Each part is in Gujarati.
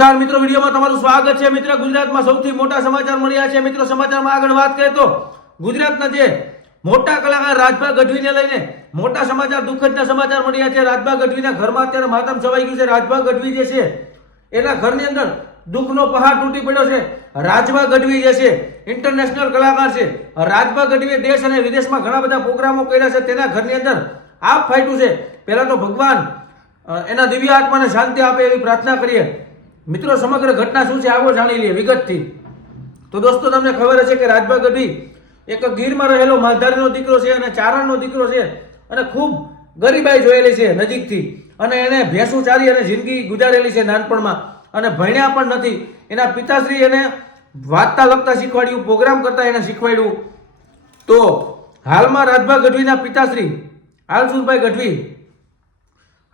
નમસ્કાર મિત્રો, વિડીયોમાં તમારું સ્વાગત છે. મિત્ર, ગુજરાતમાં સૌથી મોટા સમાચાર મળ્યા છે. મિત્રો, સમાચારમાં આગળ વાત કરીએ તો ગુજરાતના જે મોટા કલાકાર રાજભા ગઢવીને લઈને મોટા સમાચાર, દુઃખદના સમાચાર મળ્યા છે. રાજભા ગઢવીના ઘરમાં અત્યારે માતમ છવાઈ ગયું છે. રાજભા ગઢવી જે છે, એના ઘરની અંદર દુઃખનો પહાડ તૂટી પડ્યો છે. રાજભા ગઢવી જે છે ઇન્ટરનેશનલ કલાકાર છે. રાજભા ગઢવીએ દેશ અને વિદેશમાં ઘણા બધા પ્રોગ્રામો કર્યા છે. તેના ઘરની અંદર આપ ફાટ્યું છે. પહેલાં તો ભગવાન એના દિવ્ય આત્માને શાંતિ આપે એવી પ્રાર્થના કરીએ. મિત્રો, સમગ્ર ઘટના શું છે આવો જાણી લઈએ વિગતથી. તો દોસ્તો, તમને ખબર હશે કે રાજભા ગઢવી એક ગીરમાં રહેલો માલધારીનો દીકરો છે અને ચારણનો દીકરો છે અને ખૂબ ગરીબાઈ જોયેલી છે નજીકથી. અને એને ભેંસું ચારી અને જિંદગી ગુજારેલી છે નાનપણમાં. અને ભણ્યા પણ નથી. એના પિતાશ્રી એને વાંચતા લખતા શીખવાડ્યું, પ્રોગ્રામ કરતા એને શીખવાડ્યું. તો હાલમાં રાજભા ગઢવીના પિતાશ્રી હાલસુરભાઈ ગઢવી,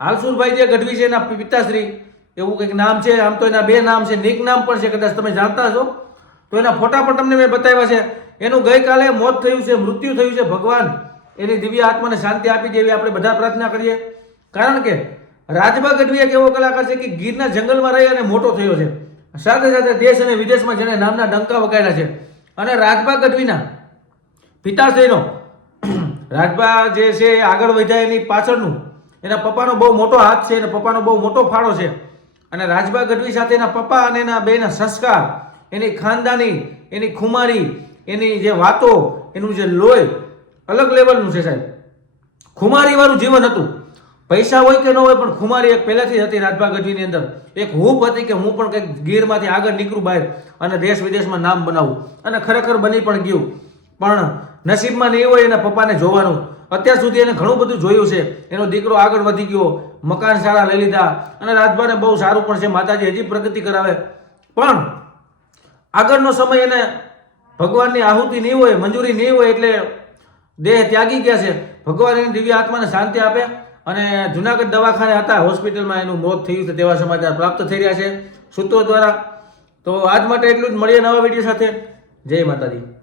હાલસુરભાઈ જે ગઢવી છે એના પિતાશ્રી એવું કંઈક નામ છે? આમ તો એના બે નામ છે. નિક નામ પણ છે કદાચ તમે જાણતા છો તો એના ફોટા પણ તમને મેં બતાવ્યા છે. એનું ગઈકાલે મોત થયું છે, મૃત્યુ થયું છે ભગવાન. એની દિવ્ય આત્માને શાંતિ આપી દે એવી આપણે બધા પ્રાર્થના કરીએ. કારણ કે રાજભા ગઢવી એક એવો કલાકાર છે કે ગીરના જંગલમાં રહી અને મોટો થયો છે. સાથે સાથે દેશ અને વિદેશમાં જેને નામના ડંકા વગાડ્યા છે. અને રાજભા ગઢવીના પિતાશ્રીનો રાજભા જે છે આગળ વધ્યા એની પાછળનું. એના પપ્પાનો બહુ મોટો હાથ છે અને પપ્પાનો બહુ મોટો ફાળો છે. અને રાજભા ગઢવી સાથે એના પપ્પા અને એના બેના સંસ્કાર, એની ખાનદાની, એની ખુમારી, એની જે વાતો, એનું જે લોહી, અલગ લેવલનું છે સાહેબ. ખુમારીવાળું જીવન હતું. પૈસા હોય કે ન હોય, પણ ખુમારી એક પહેલેથી હતી રાજભા ગઢવીની અંદર. એક હૂપ હતી કે હું પણ કંઈક ગીરમાંથી આગળ નીકળું બહાર અને દેશ વિદેશમાં નામ બનાવું. અને ખરેખર બની પણ ગયું. પણ નસીબમાં નહીં હોય એના પપ્પાને જોવાનું. અત્યાર સુધી એને ઘણું બધું જોયું છે. એનો દીકરો આગળ વધી ગયો. મકાન સારા લઈ લીધા અને રાજભાને બહુ સારું પણ છે, માતાજી હજી પ્રગતિ કરાવે. પણ આગળનો સમય એને ભગવાનની આહુતિ નહીં હોય, મંજૂરી નહીં હોય એટલે દેહ ત્યાગી ગયા છે. ભગવાન એની દિવ્ય આત્માને શાંતિ આપે અને જુનાગઢ દવાખાને હતા, હોસ્પિટલમાં એનું મોત થયું છે તેવા સમાચાર પ્રાપ્ત થઈ રહ્યા છે. સૂત્રો દ્વારા તો આજ માટે એટલું જ. મળીએ નવા વીડિયો સાથે. જય માતાજી.